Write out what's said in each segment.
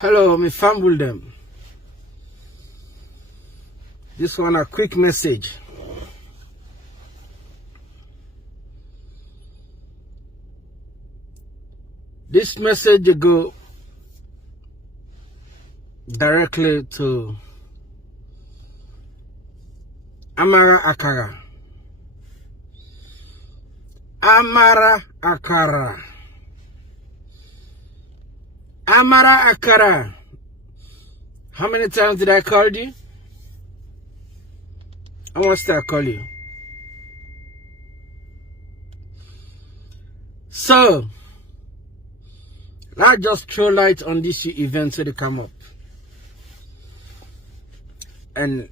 Hello, me fumble them. This one a quick message. This message go directly to Amara Akara. Amara Akara. Amara Akara. How many times did I call you? I want to call you. So, let's just throw light on this event so they come up. And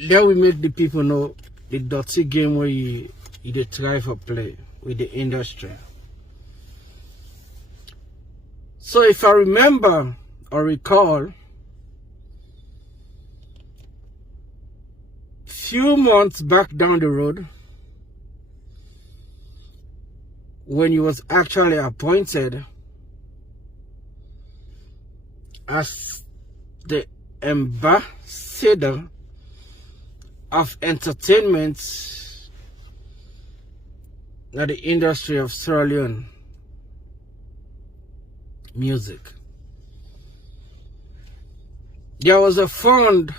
then we make the people know the dirty game where you try for play with the industry. So if I remember or recall, few months back down the road, when you was actually appointed as the ambassador of entertainment in the industry of Sierra Leone music, there was a fund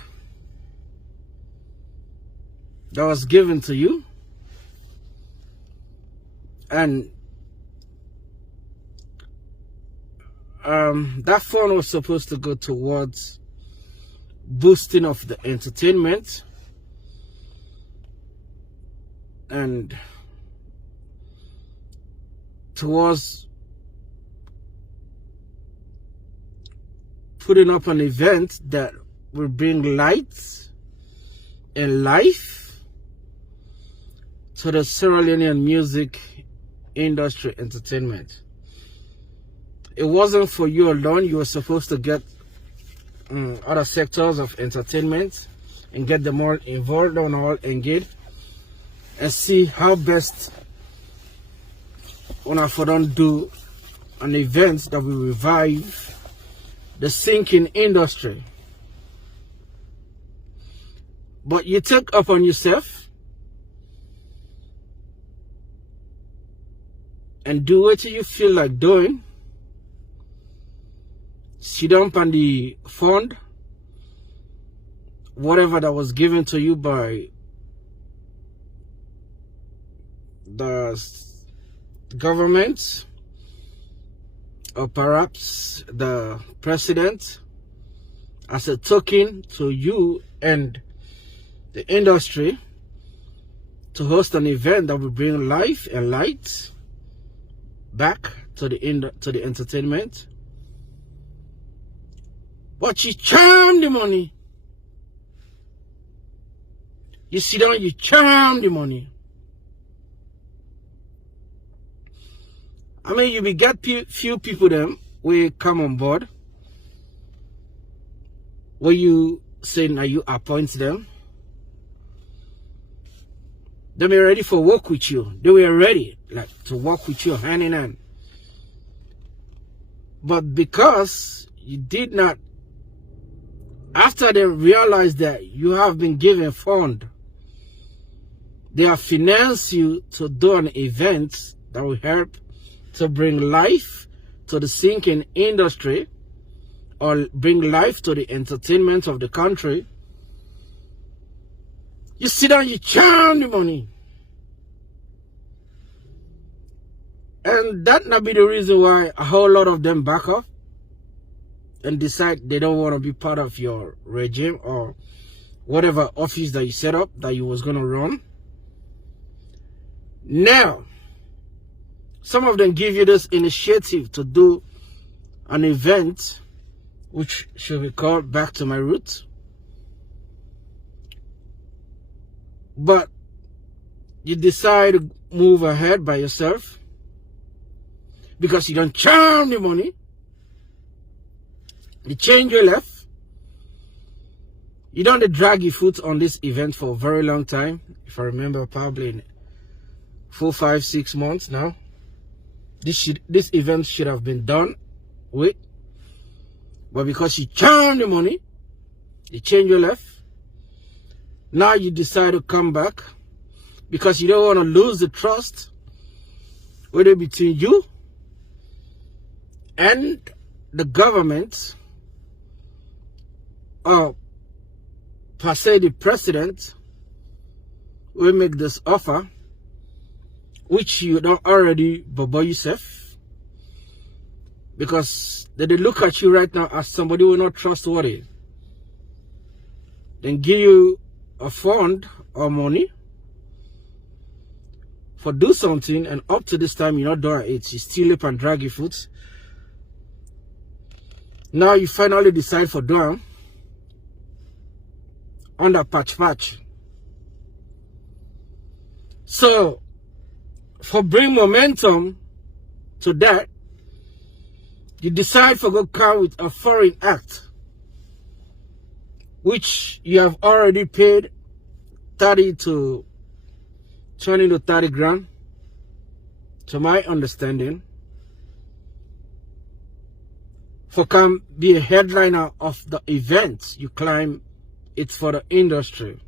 that was given to you, and that fund was supposed to go towards boosting of the entertainment and towards putting up an event that will bring light and life to the Sierra Leonean music industry entertainment. It wasn't for you alone. You were supposed to get other sectors of entertainment and get them all involved and all engaged and see how best when for don't do an event that will revive the sinking industry. But you take upon yourself and do what you feel like doing. Sit down on the fund, whatever that was given to you by the government or perhaps the president, as a token to you and the industry to host an event that will bring life and light back to the entertainment. But you charm the money. You sit down, you charm the money. I mean, you will get few people them will come on board where you say now you appoint them. They were ready for work with you. They were ready to work with you hand in hand. But because you did not, after they realized that you have been given fund, they have financed you to do an event that will help to bring life to the sinking industry or bring life to the entertainment of the country. You sit down, you charm the money. And that not be the reason why a whole lot of them back off and decide they don't want to be part of your regime or whatever office that you set up that you was going to run. Now, some of them give you this initiative to do an event which should be called Back to My Roots. But you decide to move ahead by yourself because you don't charm the money. You change your left. You don't drag your foot on this event for a very long time. If I remember, probably in 4, 5, 6 months now. This event should have been done with. But because you charm the money, you change your left. Now you decide to come back because you don't want to lose the trust whether between you and the government or per se the president will make this offer, which you don't already bobo yourself, because they look at you right now as somebody who is not trustworthy. Then give you a fund or money for do something, and up to this time you're not doing it. You steal up and drag your foot. Now you finally decide for doing under patch. So for bring momentum to that, you decide for go come with a foreign act, which you have already paid 30 to 20 to 30 grand, to my understanding, for come be a headliner of the event. You claim it's for the industry.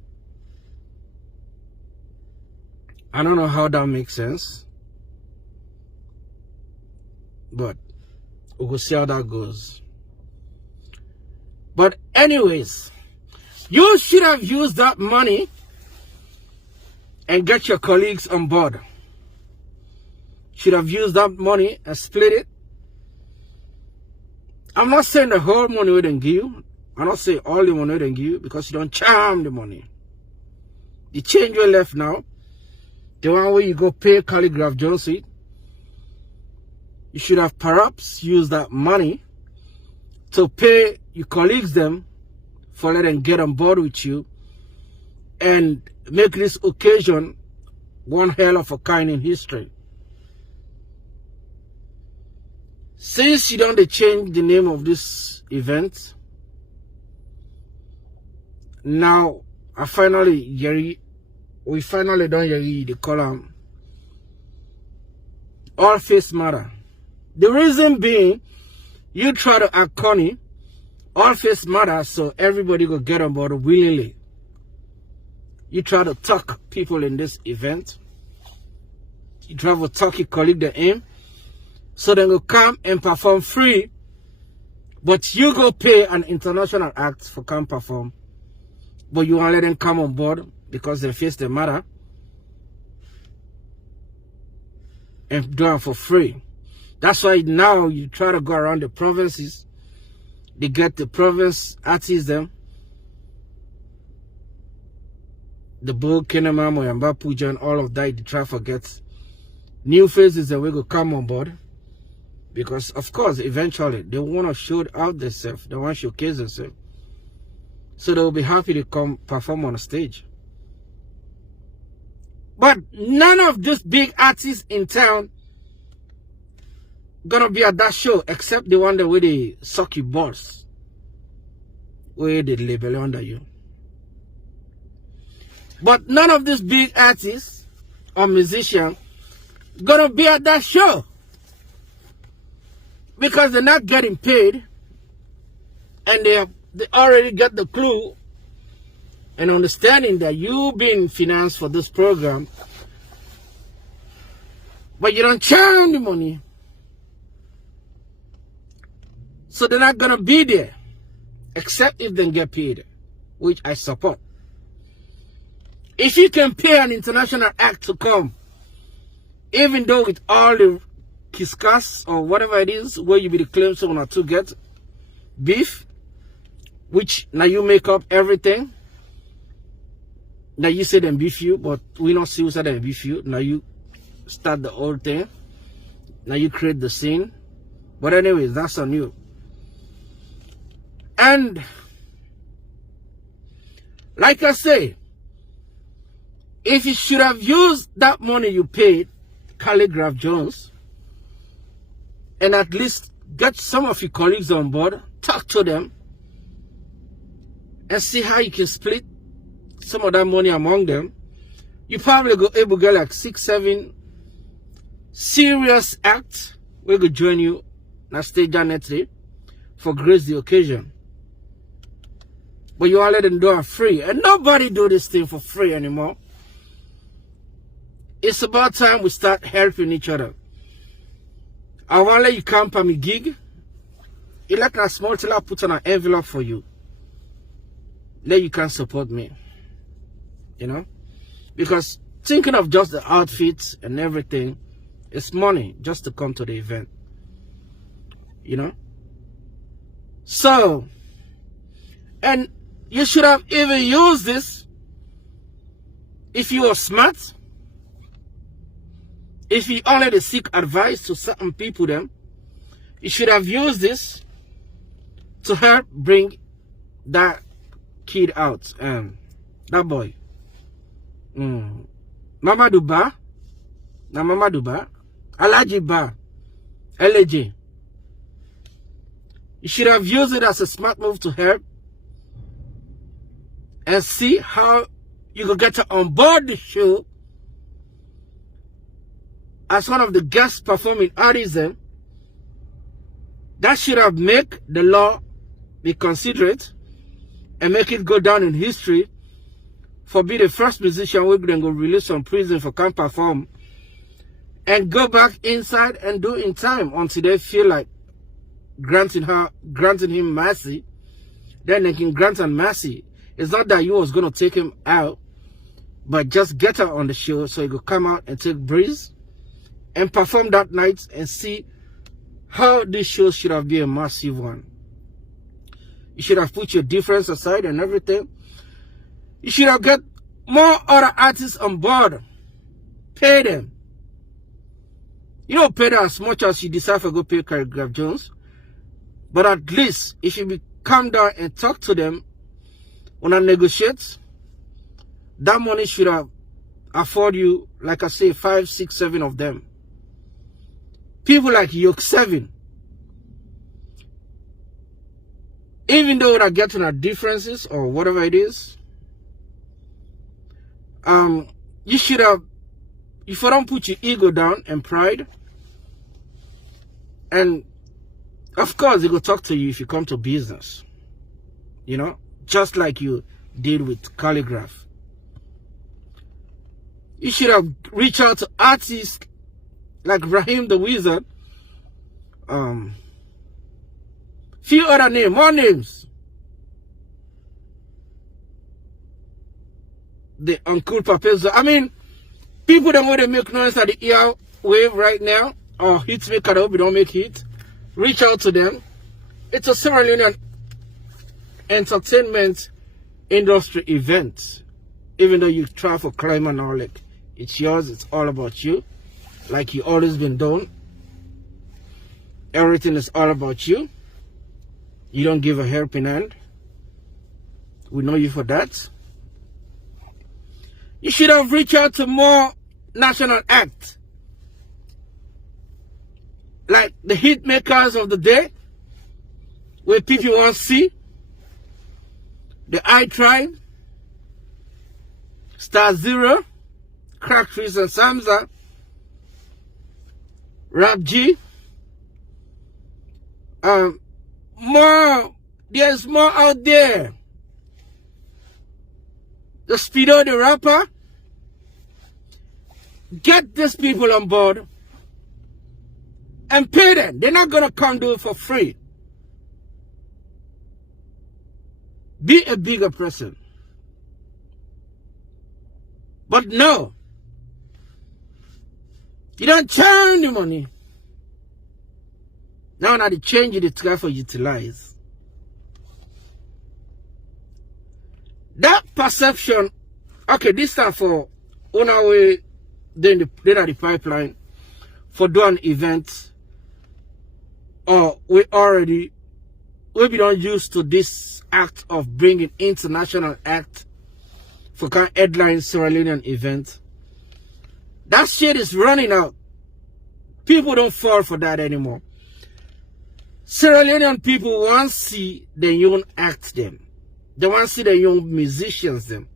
I don't know how that makes sense, but we'll see how that goes. But anyways, you should have used that money and get your colleagues on board. Should have used that money and split it. I'm not saying the whole money we didn't give you. I'm not saying all the money we didn't give you, because you don't charm the money. You change your left now. The one where you go pay Calligraph Jones with, you should have perhaps used that money to pay your colleagues them for letting them get on board with you and make this occasion one hell of a kind in history. Since you don't change the name of this event, now we finally done the column All Face Matter. The reason being, you try to act corny, all face matter, so everybody go get on board willingly. You try to talk people in this event. You try to talk your colleague the aim, so they go come and perform free, but you go pay an international act for come perform, but you want to let them come on board because they face the matter and do it for free. That's why now you try to go around the provinces. They get the province artists them, the Bo, Kenema, Moyamba, Puja, and all of that. They try to get new faces that we go come on board, because of course eventually they want to show out themselves, they want to showcase themselves, so they will be happy to come perform on the stage. But none of these big artists in town gonna be at that show, except the one that where they suck your balls, where they label under you. But none of these big artists or musicians gonna be at that show, because they're not getting paid, and they already get the clue and understanding that you being financed for this program, but you don't charge the money. So they're not gonna be there, except if they get paid, which I support. If you can pay an international act to come, even though with all the kiskas or whatever it is, where you be the claim someone or two get beef, which now you make up everything. Now you say them beef you, but we don't see who said them beef you. Now you start the whole thing. Now you create the scene. But anyways, that's on you. And like I say, if you should have used that money you paid Calligraph Jones, and at least get some of your colleagues on board, talk to them, and see how you can split some of that money among them, you probably go able to get like 6-7 serious acts. We could join you on stage on next day for grace the occasion. But you all let them do it free. And nobody do this thing for free anymore. It's about time we start helping each other. I want to let you come for me gig. You like a small till I put on an envelope for you. Then you can support me. You know? Because thinking of just the outfits and everything, it's money just to come to the event. You know? So, and you should have even used this if you were smart. If you only seek advice to certain people, then you should have used this to help bring that kid out, that boy. Mama Duba, na Mama Duba, Alaji Ba, LJ. You should have used it as a smart move to help and see how you could get her on board the show as one of the guest performing artists. That should have made the law be considerate and make it go down in history for be the first musician who then go release from prison for can perform and go back inside and do in time until they feel like granting him mercy. Then they can grant him mercy. It's not that you was going to take him out, but just get her on the show so he could come out and take breeze and perform that night and see how this show should have been a massive one. You should have put your difference aside and everything. You should have got more other artists on board. Pay them. You don't pay them as much as you decide to go pay Choreograph Jones. But at least if you come down and talk to them when I negotiate, that money should have afford you, like I say, 5, 6, 7 of them. People like Yoke 7. Even though we're getting our differences or whatever it is, you should have, if you don't put your ego down and pride, and of course they will talk to you if you come to business, you know, just like you did with Calligraph. You should have reached out to artists like Raheem the Wizard, few other names, more names. The Uncle Papezo. I mean, people that want to make noise at the ear wave right now, or hits maker that hope you don't make hit, reach out to them. It's a Sierra Leonean entertainment industry event. Even though you try for climb and all, like, it's yours, it's all about you. Like you always been done. Everything is all about you. You don't give a helping hand. We know you for that. You should have reached out to more national acts. Like the hit makers of the day, where people want to see. The I Tribe, Star Zero, Crack Trees and Samza, Rap G. There's more out there. The Speedo the rapper. Get these people on board and pay them. They're not gonna come do it for free. Be a bigger person. But no, you don't charge the money. Now they change it, try for utilize. That perception, okay, this time for on our way, then the pipeline for doing events, or we don't used to this act of bringing international act for kind of headline Sierra Leonean event. That shit is running out. People don't fall for that anymore. Sierra Leonean people want to see the young act them. They want to see the young musicians them.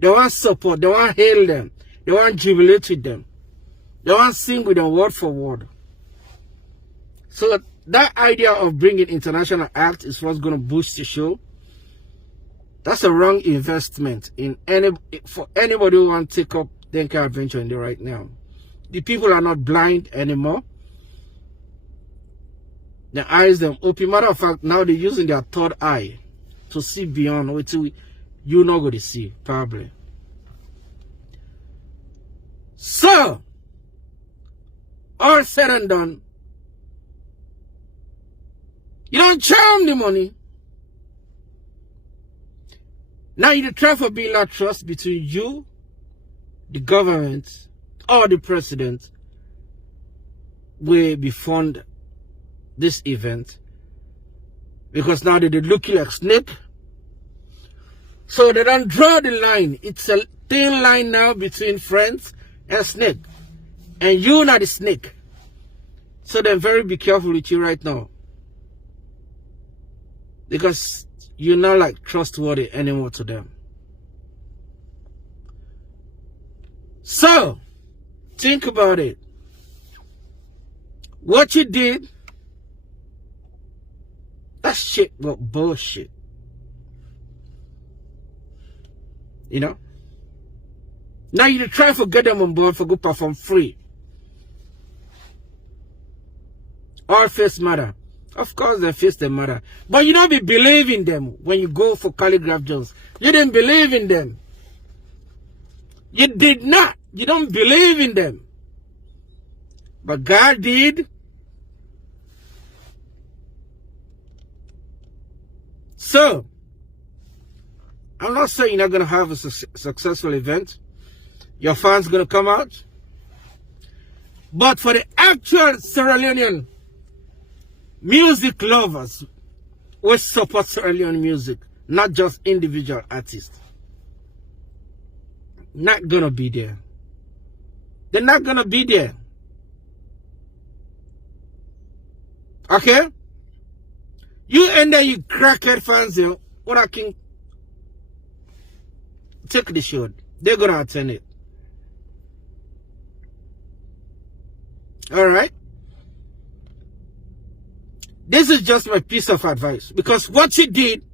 They want support. They want hail them. They want jubilate with them. They want sing with them word for word. So that idea of bringing international act is what's going to boost the show. That's a wrong investment for anybody who wants to take up Denka Adventure in there right now. The people are not blind anymore. Their eyes them open. Matter of fact, now they're using their third eye to see beyond what you're not going to see, probably. So, all said and done, you don't charm the money. Now you try for build that trust between you, the government, or the president, will be fund this event. Because now they're looking like snake. So they don't draw the line. It's a thin line now between friends and snake. And you're not the snake. So then be careful with you right now. Because you're not like trustworthy anymore to them. So, think about it. What you did, that shit was bullshit. You know? Now you try to get them on board for good perform free. All face matter. Of course their face they matter. But you don't be believing them when you go for Calligraph Jones. You didn't believe in them. You did not. You don't believe in them. But God did. So, I'm not saying you're not going to have a successful event. Your fans going to come out. But for the actual Sierra Leonean music lovers, we support Sierra Leone music, not just individual artists. Not going to be there. They're not going to be there. Okay? You and then you crackhead fans, what I can take the show. They're going to attend it. Alright? This is just my piece of advice. Because what she did,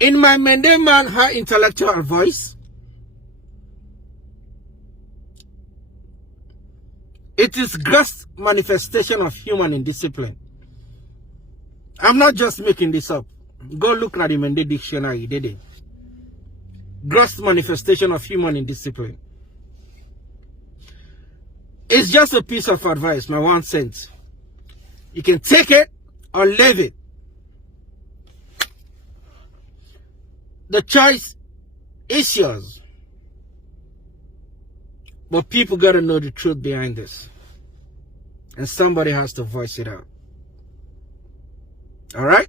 in my Mende man, her intellectual voice, it is gross manifestation of human indiscipline. I'm not just making this up. Go look at the Mende dictionary, did it? Gross manifestation of human indiscipline. It's just a piece of advice, my 1 cent. You can take it or leave it. The choice is yours. But people gotta know the truth behind this. And somebody has to voice it out. Alright?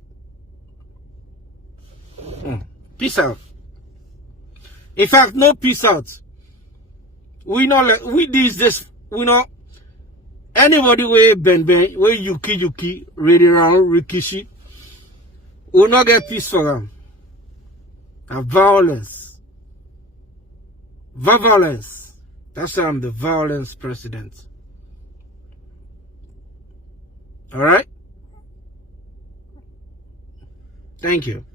Peace out. In fact, no peace out. We know like we this we know anybody where Ben where Yuki, ready around Rikishi, will not get peace for them. And violence. Violence. That's why I'm the violence president. Alright? Thank you.